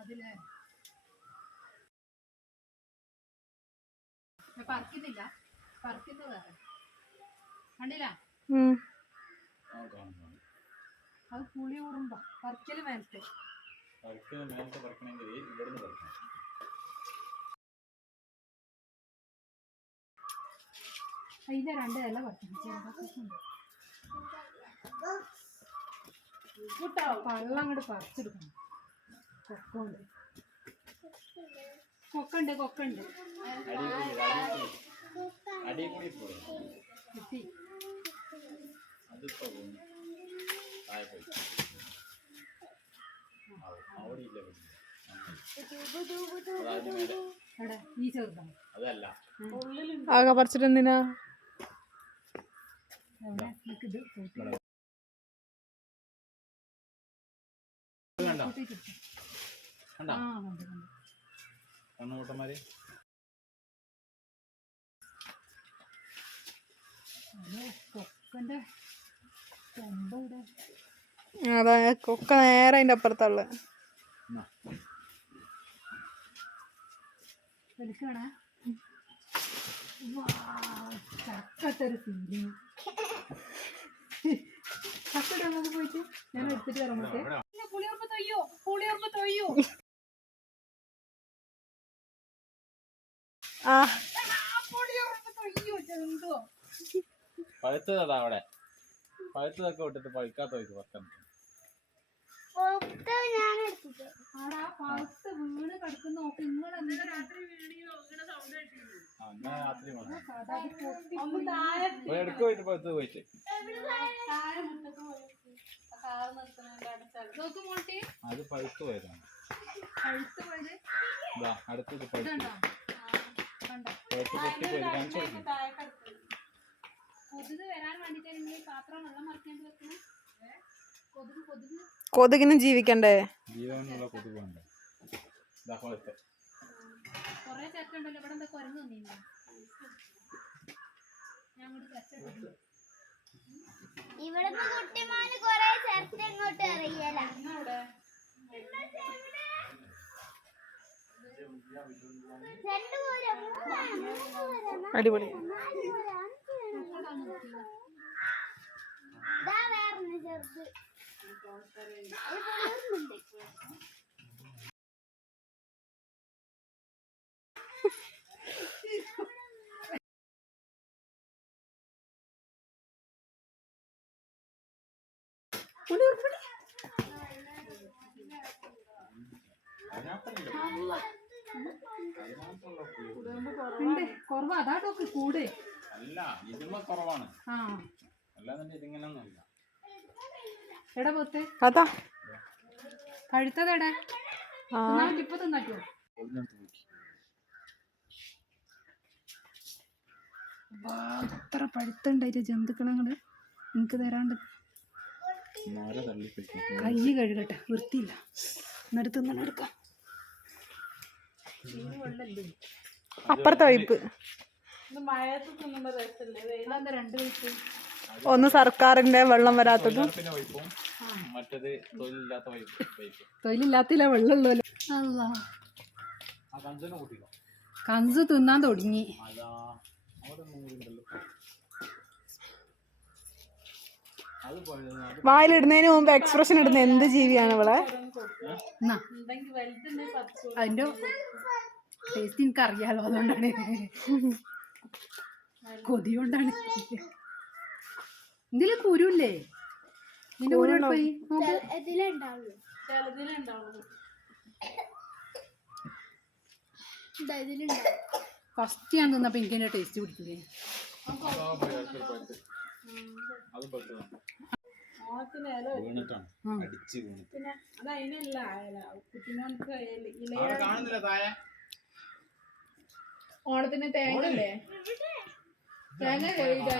അതിലെ പറിക്കുന്നില്ല, പറിക്കുന്ന വേറെ കണ്ടില്ല. അത് പുളി കൂടുമ്പോ പറിക്കല് മേലത്തെ പറിക്കണമെങ്കിൽ ഇവിടുന്ന് പറിക്കണം. അതിന്റെ 2 ഇല പറിക്കണം. പള്ളം അങ്ങോട്ട് പറിച്ചെടുക്കണം. കൊക്കുണ്ട് കൊക്കുണ്ട് കിട്ടി. ഈ ചെറുതാണ് ആകെ പറിച്ചിട്ട് എന്തിനാ? അതാ കൊക്ക നേരെ അതിന്റെ അപ്പുറത്തുള്ള ചക്കത്തൊരു ഫീലിങ്. ചക്കയിടാൻ പോയിട്ട് ഞാൻ എടുത്തിട്ട് ഇറങ്ങട്ടെ. പുളിയോർപ്പ് തൊയ്യോ, പുളിയോർപ്പ് തൊയ്യോ. പഴുത്തതാ അവിടെ, പഴുത്തതൊക്കെ വിട്ടിട്ട് പഴുക്കാത്ത വയ്ക്ക് പത്തം. വീണ് കിടക്കുന്ന നോക്ക്. നിങ്ങൾ എന്താ രാത്രി എടുക്ക് പോയിട്ട് പഴുത്തത് പോയിട്ട് അത് പഴുത്ത് പോയതാണ്. അടുത്തത് കൊതുകിനും ജീവിക്കണ്ടേ? ജീവനുള്ള കൊതുകുണ്ട്. കൊറേ ചെറുക്കുണ്ടല്ലോ ഇവിടെ. എന്താ കുരങ്ങ് തന്നീല്ല? ഇവിടുന്ന് കുട്ടിമാന് കൊറേ ചേർത്ത് ഇങ്ങോട്ട് അറിയല. അടിപൊളി. ചെറുത് കുറവ് അതാട്ടൊക്കെ കൂടെ അല്ല, ഇതിമ്മ കുറവാണ്. അല്ലാതെ ഇതിങ്ങനൊന്നുമില്ല. എടാ പോത്തെ അതാ പഴുത്തതെടാ. ഇപ്പൊ തിന്നാറ്റോ? അത്ര പഴുത്തുണ്ടായിട്ട് ജന്തുക്കളങ്ങള് എനിക്ക് തരാണ്ട്. കൈ കഴുകട്ടെ, വൃത്തിയില്ല. എന്നിട്ട് തിന്നണം എടുക്കാം. അപ്പുറത്തെ വൈപ്പ് ഒന്ന് സർക്കാരിന്റെ വെള്ളം വരാത്തതും തൊഴിലില്ലാത്തില്ല വെള്ളമുള്ളല്ലോ. കഞ്ച് തിന്നാൻ തുടങ്ങി. വായിലിടുന്നതിന് മുമ്പ് എക്സ്പ്രഷൻ ഇടുന്ന എന്ത് ജീവിയാണ് ഇവിടെ? അതിന്റെ ടേസ്റ്റ് എനിക്ക് അറിയാലോ, അതുകൊണ്ടാണ്. കൊതി കൊണ്ടാണ്. ഇതില് കുരുല്ലേ? നിന്റെ പോയി ഫസ്റ്റ് ഞാൻ തിന്നപ്പോ എനിക്ക് അതിന്റെ ടേസ്റ്റ് പിടിക്കില്ലേ. ഓണത്തിന് തേങ്ങല്ലേ? തേങ്ങ വരട്ടെ.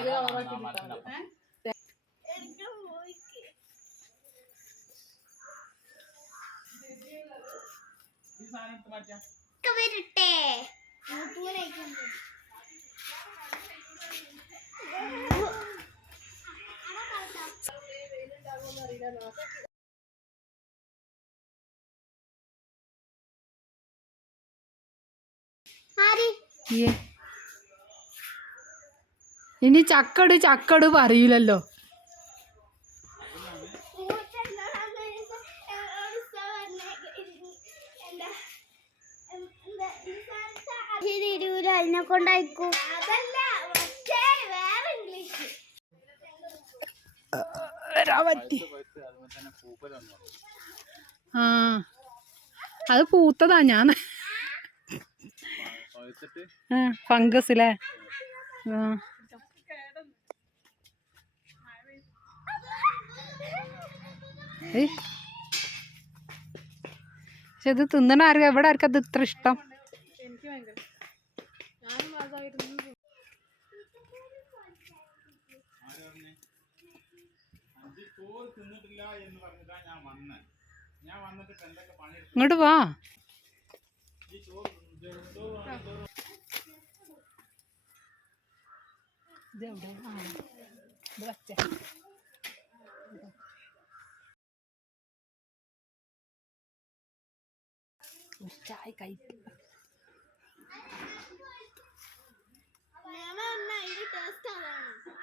ഇനി ചക്കട് പറയില്ലല്ലോ. അതിനെ കൊണ്ടായിരിക്കും. അതല്ല വേറെ ഇംഗ്ലീഷ്. ആ അത് പൂത്തതാ. ഞാൻ ഫംഗസ് അല്ലേ? പക്ഷെ ഇത് തിന്നണ ആർക്കും എവിടെ ആർക്കും അത് ഇത്ര ഇഷ്ടം? ഇങ്ങോട്ട് വാ. ചായ കഴിപ്പ്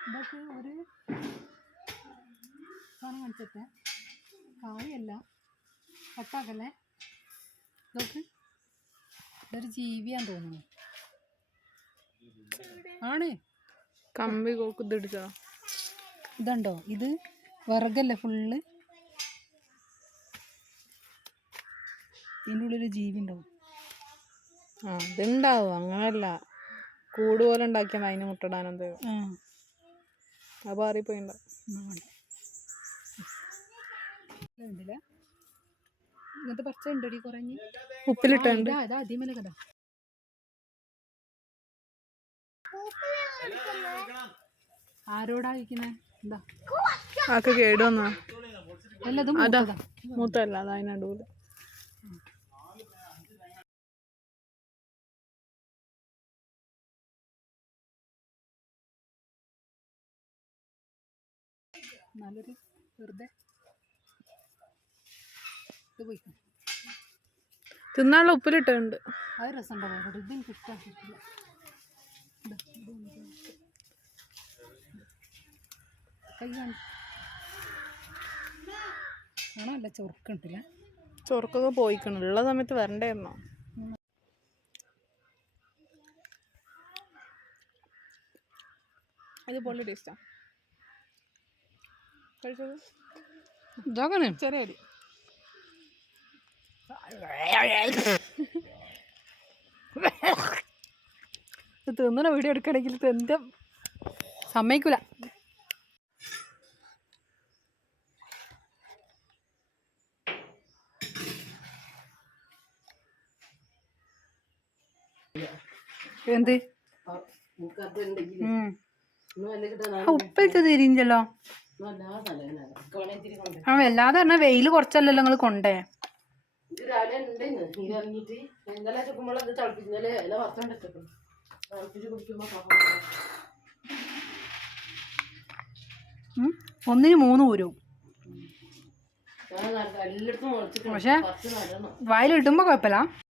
ഇതൊക്കെ ഒരു സാധനം കാണിച്ചിട്ട് കായല്ല, കട്ടാക്കല്ലേ. ഇതൊക്കെ ഇതൊരു ജീവിയാന്ന് തോന്നുന്നു. ആണ് കമ്പി ഇതെടുത്തോ. ഇതുണ്ടോ? ഇത് വിറകല്ലേ ഫുള്ള്. ഇതിൻ്റെ ഉള്ളിൽ ജീവി ഉണ്ടാവും. ആ ഇതുണ്ടാവും. അങ്ങനല്ല, കൂട് പോലെ ഉണ്ടാക്കിയാൽ അതിന് മുട്ടടാനെന്തോ അത് പാറിപ്പോയിണ്ടാവും. ഇങ്ങനത്തെ പച്ച ഉണ്ടടി കുറഞ്ഞ് ഉപ്പിലിട്ടുണ്ട്. അതാ അതിമല കഥ. ആരോടാ കഴിക്കുന്നേ? എന്താ ആക്കെ കേടുവന്നാ? എല്ലാതും അതാ മൂത്തല്ല, അത് അതിനടൂല. നല്ലൊരു വെറുതെ ഇത് പോയി തിന്നാനുള്ള ഉപ്പിലിട്ടുണ്ട്. അത് രസം ഉണ്ടാവും. ഇത് എനിക്ക് ഇഷ്ടമാക്കിയിട്ടില്ല. കൈ കാണാനല്ല ചൊറുക്കുണ്ടല്ലേ? ചൊറുക്കൊക്കെ പോയിക്കണം. ഉള്ള സമയത്ത് വരണ്ടായിരുന്നോ? ഇത് പൊള്ളി ടേസ്റ്റാ. കഴിച്ചത് ഇതാകണേ ചെറിയ അരി. തിന്നണ വീഡിയോ എടുക്കണമെങ്കിൽ എന്ത് സമ്മതിക്കൂല. എന്ത് ഉപ്പിട്ട് തിരിഞ്ഞല്ലോ. ആ വല്ലാതെ പറഞ്ഞാൽ വെയിൽ കുറച്ചല്ലല്ലോ നിങ്ങൾ കൊണ്ടേ. ഒന്നിന് 3 ഊരും. പക്ഷെ വായിലിടുമ്പോ കുഴപ്പമില്ല.